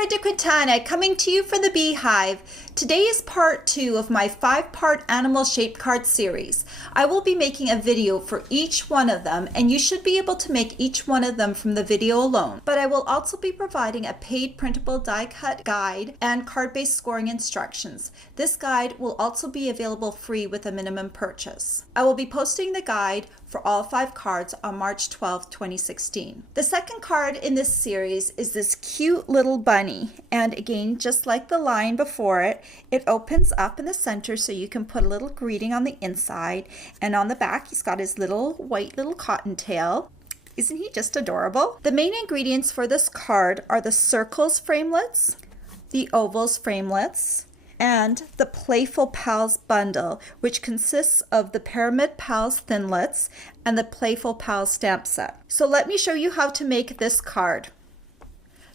Brenda Quintana coming to you from the Beehive. Today is part 2 of my 5-part animal shape card series. I will be making a video for each one of them, and you should be able to make each one of them from the video alone. But I will also be providing a paid printable die cut guide and card-based scoring instructions. This guide will also be available free with a minimum purchase. I will be posting the guide for all 5 cards on March 12, 2016. The second card in this series is this cute little bunny, and again, just like the line before it, it opens up in the center so you can put a little greeting on the inside, and on the back he's got his little white little cottontail. Isn't he just adorable? The main ingredients for this card are the circles framelits, the ovals framelits, and the Playful Pals bundle, which consists of the Pyramid Pals thinlits and the Playful Pals stamp set. So let me show you how to make this card.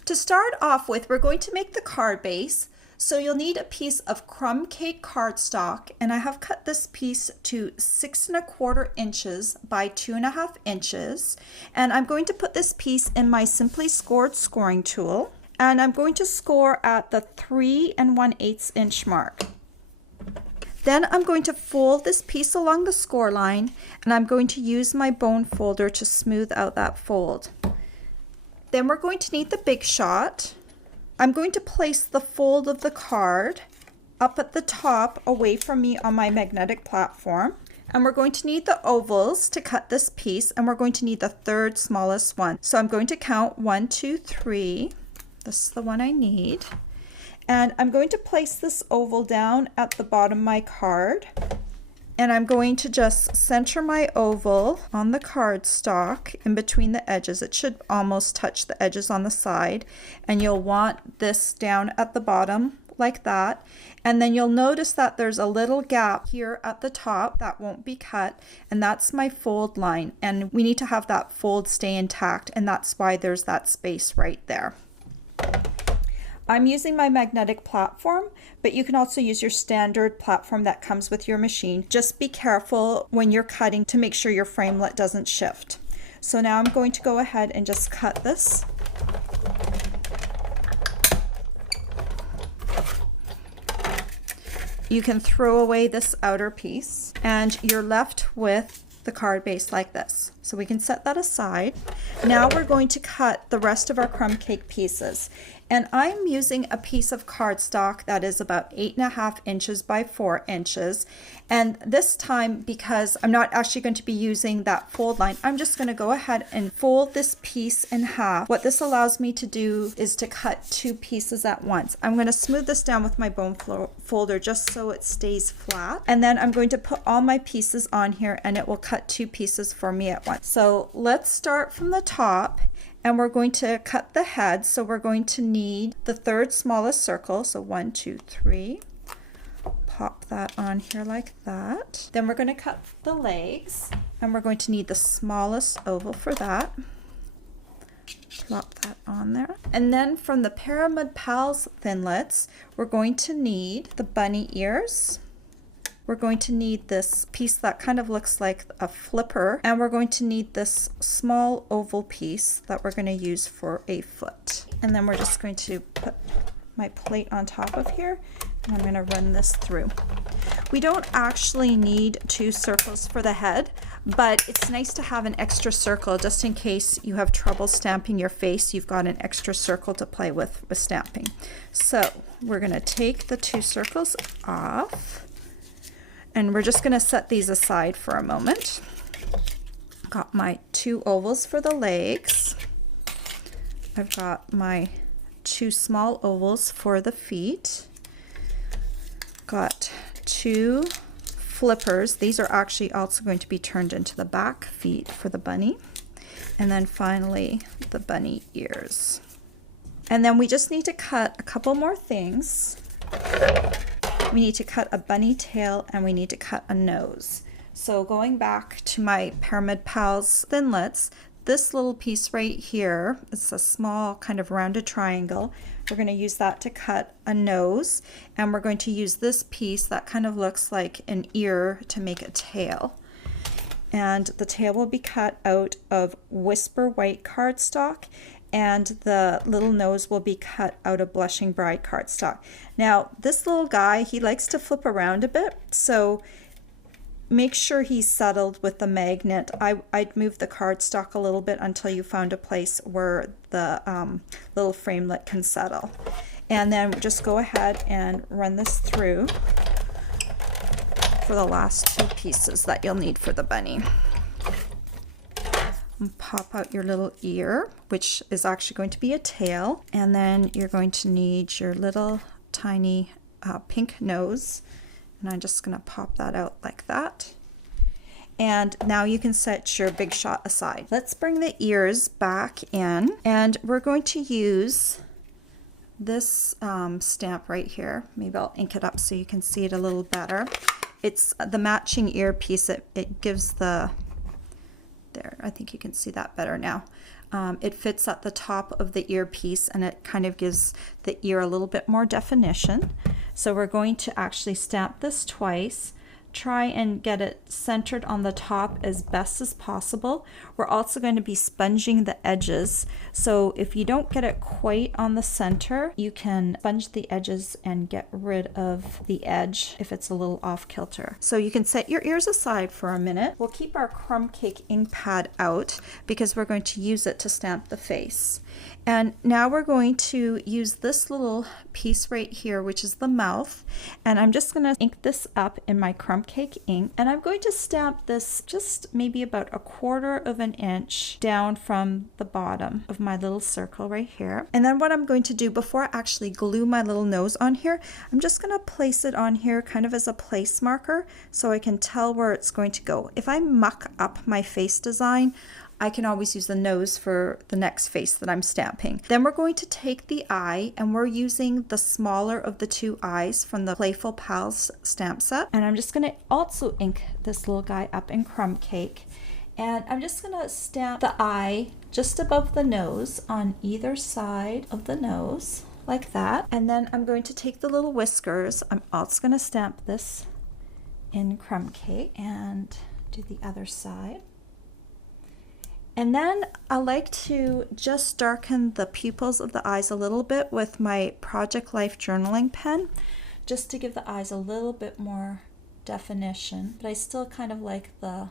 To start off with, we're going to make the card base. So you'll need a piece of crumb cake cardstock, and I have cut this piece to 6 1/4 inches by 2.5 inches. And I'm going to put this piece in my Simply Scored scoring tool. And I'm going to score at the 3 1/8 inch mark. Then I'm going to fold this piece along the score line, and I'm going to use my bone folder to smooth out that fold. Then we're going to need the big shot. I'm going to place the fold of the card up at the top away from me on my magnetic platform. And we're going to need the ovals to cut this piece, and we're going to need the third smallest one. So I'm going to count 1, 2, 3. This is the one I need. And I'm going to place this oval down at the bottom of my card. And I'm going to just center my oval on the cardstock in between the edges. It should almost touch the edges on the side. And you'll want this down at the bottom like that. And then you'll notice that there's a little gap here at the top that won't be cut. And that's my fold line. And we need to have that fold stay intact. And that's why there's that space right there. I'm using my magnetic platform, but you can also use your standard platform that comes with your machine. Just be careful when you're cutting to make sure your framelit doesn't shift. So now I'm going to go ahead and just cut this. You can throw away this outer piece, and you're left with the card base like this. So we can set that aside. Now we're going to cut the rest of our crumb cake pieces. And I'm using a piece of cardstock that is about 8.5 inches by 4 inches. And this time, because I'm not actually going to be using that fold line, I'm just going to go ahead and fold this piece in half. What this allows me to do is to cut 2 pieces at once. I'm going to smooth this down with my bone folder just so it stays flat. And then I'm going to put all my pieces on here, and it will cut 2 pieces for me at once. So let's start from the top. And we're going to cut the head, so we're going to need the third smallest circle, so 1, 2, 3. Pop that on here like that. Then we're going to cut the legs, and we're going to need the smallest oval for that. Plop that on there. And then from the Pyramid Pals thinlits, we're going to need the bunny ears. We're going to need this piece that kind of looks like a flipper, and we're going to need this small oval piece that we're going to use for a foot. And then we're just going to put my plate on top of here, and I'm going to run this through. We don't actually need 2 circles for the head, but it's nice to have an extra circle just in case you have trouble stamping your face. You've got an extra circle to play with stamping. So we're going to take the 2 circles off. And we're just going to set these aside for a moment. Got my 2 ovals for the legs. I've got my 2 small ovals for the feet. Got 2 flippers. These are actually also going to be turned into the back feet for the bunny. And then finally, the bunny ears. And then we just need to cut a couple more things. We need to cut a bunny tail, and we need to cut a nose. So going back to my Pyramid Pals thinlits, this little piece right here, it's a small kind of rounded triangle. We're going to use that to cut a nose, and we're going to use this piece that kind of looks like an ear to make a tail. And the tail will be cut out of Whisper white cardstock, and the little nose will be cut out of Blushing Bride cardstock. Now this little guy, he likes to flip around a bit, so make sure he's settled with the magnet. I'd move the cardstock a little bit until you found a place where the little framelit can settle. And then just go ahead and run this through for the last two pieces that you'll need for the bunny. And pop out your little ear, which is actually going to be a tail. And then you're going to need your little tiny pink nose. And I'm just going to pop that out like that. And now you can set your big shot aside. Let's bring the ears back in, and we're going to use this stamp right here. Maybe I'll ink it up so you can see it a little better. It's the matching ear piece. It gives the, there, I think you can see that better now. It fits at the top of the ear piece, and it kind of gives the ear a little bit more definition. So we're going to actually stamp this twice. Try and get it centered on the top as best as possible. We're also going to be sponging the edges. So if you don't get it quite on the center, you can sponge the edges and get rid of the edge if it's a little off kilter. So you can set your ears aside for a minute. We'll keep our crumb cake ink pad out because we're going to use it to stamp the face. And now we're going to use this little piece right here, which is the mouth. And I'm just going to ink this up in my crumb cake ink. And I'm going to stamp this just maybe about 1/4 of an inch down from the bottom of my little circle right here. And then what I'm going to do before I actually glue my little nose on here, I'm just going to place it on here kind of as a place marker so I can tell where it's going to go. If I muck up my face design, I can always use the nose for the next face that I'm stamping. Then we're going to take the eye, and we're using the smaller of the two eyes from the Playful Pals stamp set. And I'm just going to also ink this little guy up in crumb cake. And I'm just going to stamp the eye just above the nose on either side of the nose, like that. And then I'm going to take the little whiskers. I'm also going to stamp this in crumb cake and do the other side. And then I like to just darken the pupils of the eyes a little bit with my Project Life journaling pen, just to give the eyes a little bit more definition. But I still kind of like the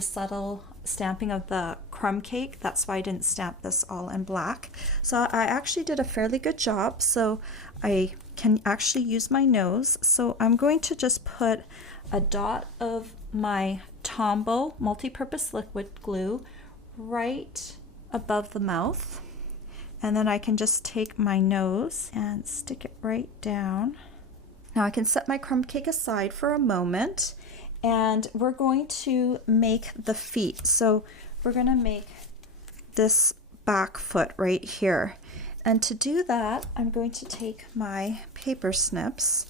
subtle stamping of the crumb cake. That's why I didn't stamp this all in black. So I actually did a fairly good job. So I can actually use my nose. So I'm going to just put a dot of my Tombow multi-purpose liquid glue right above the mouth, and then I can just take my nose and stick it right down. Now I can set my crumb cake aside for a moment, and we're going to make the feet. So we're going to make this back foot right here, and to do that I'm going to take my paper snips,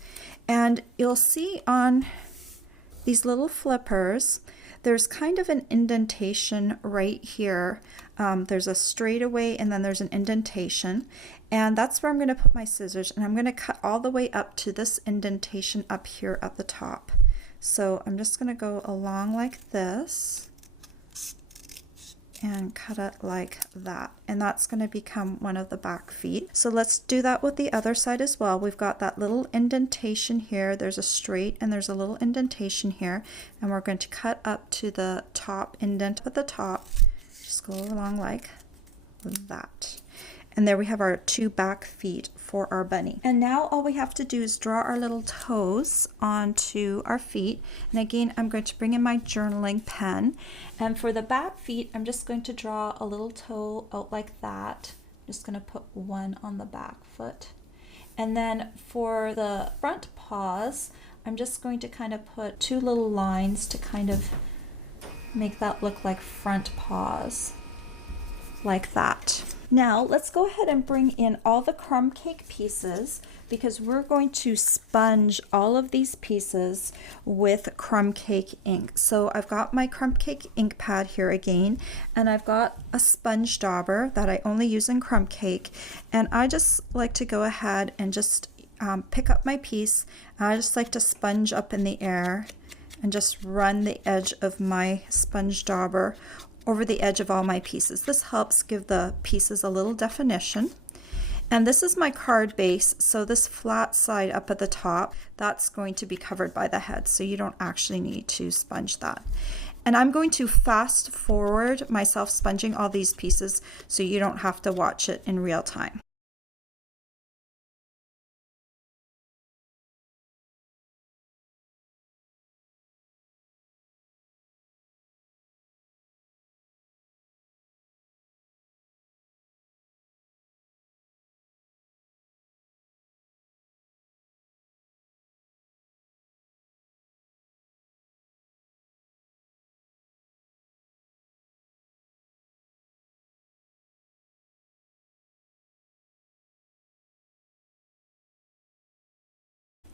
and you'll see on these little flippers there's kind of an indentation right here. There's a straightaway and then there's an indentation, and that's where I'm going to put my scissors, and I'm going to cut all the way up to this indentation up here at the top. So I'm just going to go along like this and cut it like that, and that's going to become one of the back feet. So let's do that with the other side as well. We've got that little indentation here, there's a straight and there's a little indentation here, and we're going to cut up to the top indent at the top. Just go along like that. And there we have our two back feet for our bunny. And now all we have to do is draw our little toes onto our feet. And again, I'm going to bring in my journaling pen. And for the back feet, I'm just going to draw a little toe out like that. I'm just going to put one on the back foot. And then for the front paws, I'm just going to kind of put two little lines to kind of make that look like front paws, like that. Now let's go ahead and bring in all the crumb cake pieces, because we're going to sponge all of these pieces with crumb cake ink. So I've got my crumb cake ink pad here again, and I've got a sponge dauber that I only use in crumb cake, and I just like to go ahead and just pick up my piece. I just like to sponge up in the air and just run the edge of my sponge dauber over the edge of all my pieces. This helps give the pieces a little definition. And this is my card base, so this flat side up at the top, that's going to be covered by the head, so you don't actually need to sponge that. And I'm going to fast forward myself sponging all these pieces so you don't have to watch it in real time.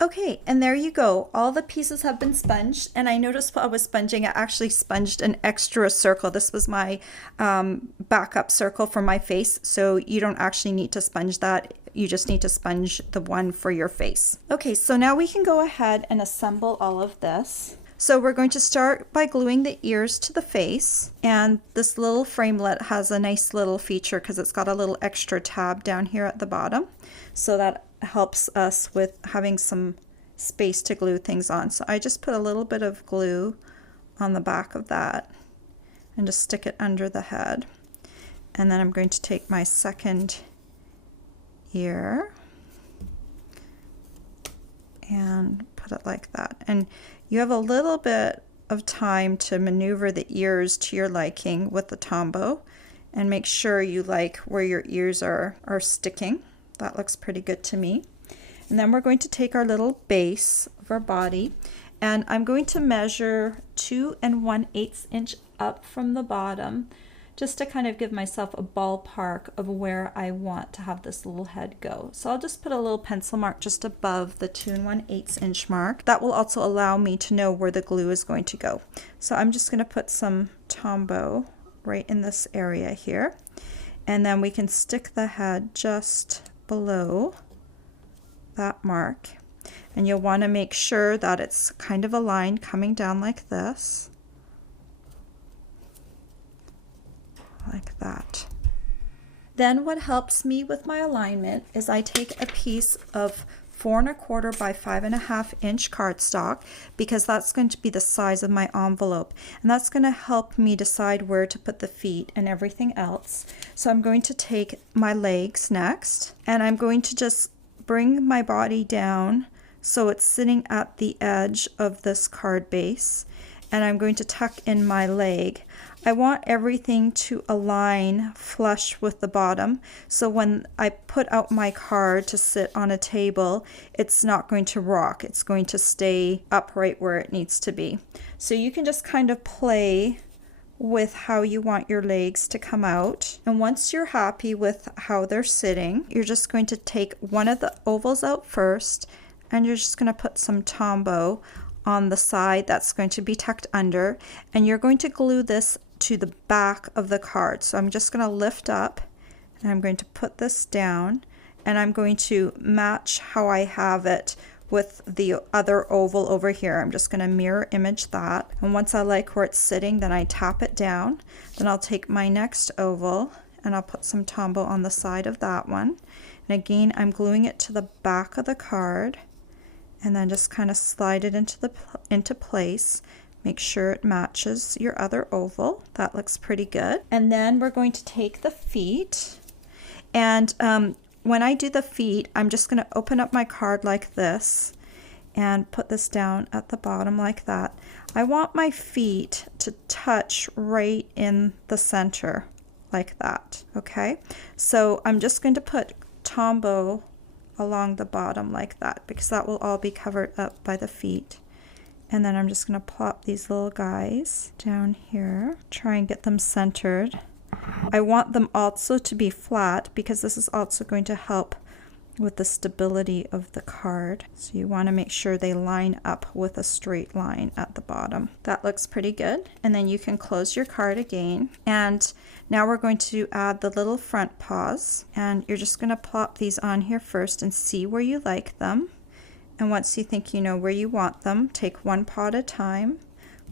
Okay, and there you go. All the pieces have been sponged, and I noticed while I was sponging, I actually sponged an extra circle. This was my backup circle for my face, so you don't actually need to sponge that. You just need to sponge the one for your face. Okay, so now we can go ahead and assemble all of this. So we're going to start by gluing the ears to the face, and this little framelit has a nice little feature because it's got a little extra tab down here at the bottom, so that helps us with having some space to glue things on. So I just put a little bit of glue on the back of that and just stick it under the head. And then I'm going to take my second ear and put it like that. And you have a little bit of time to maneuver the ears to your liking with the Tombow and make sure you like where your ears are sticking. That looks pretty good to me. And then we're going to take our little base of our body, and I'm going to measure 2 1/8 inch up from the bottom, just to kind of give myself a ballpark of where I want to have this little head go. So I'll just put a little pencil mark just above the 2 1/8 inch mark. That will also allow me to know where the glue is going to go. So I'm just going to put some Tombow right in this area here, and then we can stick the head just below that mark, and you'll want to make sure that it's kind of a line coming down like this, like that. Then what helps me with my alignment is I take a piece of 4 1/4 by 5 1/2 inch cardstock, because that's going to be the size of my envelope, and that's going to help me decide where to put the feet and everything else. So I'm going to take my legs next, and I'm going to just bring my body down so it's sitting at the edge of this card base, and I'm going to tuck in my leg. I want everything to align flush with the bottom, so when I put out my card to sit on a table, it's not going to rock. It's going to stay upright where it needs to be. So you can just kind of play with how you want your legs to come out. And once you're happy with how they're sitting, you're just going to take one of the ovals out first, and you're just going to put some Tombow on the side that's going to be tucked under, and you're going to glue this to the back of the card. So I'm just going to lift up, and I'm going to put this down, and I'm going to match how I have it with the other oval over here. I'm just going to mirror image that, and once I like where it's sitting, then I tap it down. Then I'll take my next oval and I'll put some Tombow on the side of that one, and again I'm gluing it to the back of the card, and then just kind of slide it into place. Make sure it matches your other oval. That looks pretty good. And then we're going to take the feet, and when I do the feet, I'm just going to open up my card like this and put this down at the bottom like that. I want my feet to touch right in the center like that. Okay, so I'm just going to put Tombow along the bottom like that, because that will all be covered up by the feet. And then I'm just going to plop these little guys down here, try and get them centered. I want them also to be flat, because this is also going to help with the stability of the card. So you want to make sure they line up with a straight line at the bottom. That looks pretty good. And then you can close your card again. And now we're going to add the little front paws, and you're just going to plop these on here first and see where you like them. And once you think you know where you want them, take one paw at a time,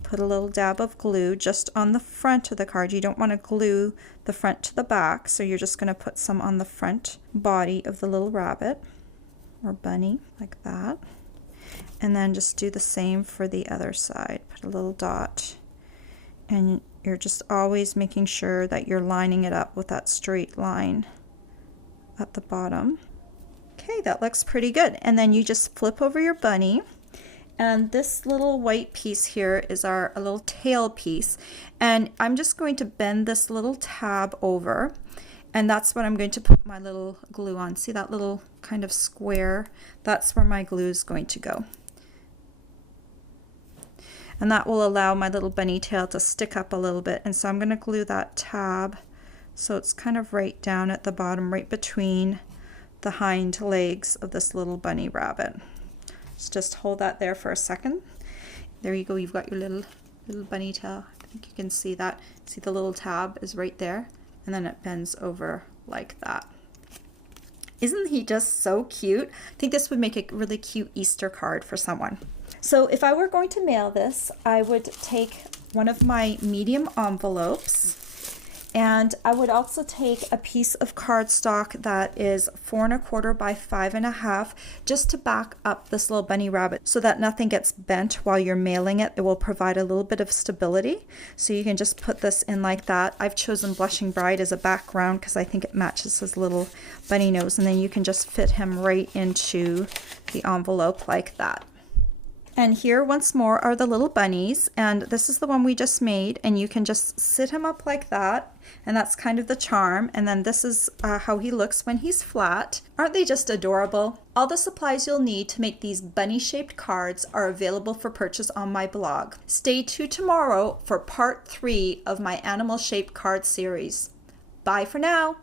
put a little dab of glue just on the front of the card. You don't want to glue the front to the back, so you're just going to put some on the front body of the little rabbit or bunny, like that. And then just do the same for the other side. Put a little dot, and you're just always making sure that you're lining it up with that straight line at the bottom. Okay, that looks pretty good. And then you just flip over your bunny, and this little white piece here is a little tail piece, and I'm just going to bend this little tab over, and that's what I'm going to put my little glue on. See that little kind of square? That's where my glue is going to go. And that will allow my little bunny tail to stick up a little bit. And so I'm going to glue that tab so it's kind of right down at the bottom, right between the hind legs of this little bunny rabbit. So just hold that there for a second. There you go, you've got your little bunny tail. I think you can see that. See the little tab is right there, and then it bends over like that. Isn't he just so cute? I think this would make a really cute Easter card for someone. So if I were going to mail this, I would take one of my medium envelopes, and I would also take a piece of cardstock that is 4 1/4 by 5 1/2, just to back up this little bunny rabbit so that nothing gets bent while you're mailing it. It will provide a little bit of stability. So you can just put this in like that. I've chosen Blushing Bride as a background because I think it matches his little bunny nose, and then you can just fit him right into the envelope like that. And here once more are the little bunnies, and this is the one we just made, and you can just sit him up like that, and that's kind of the charm. And then this is how he looks when he's flat. Aren't they just adorable? All the supplies you'll need to make these bunny-shaped cards are available for purchase on my blog. Stay tuned tomorrow for part 3 of my animal-shaped card series. Bye for now.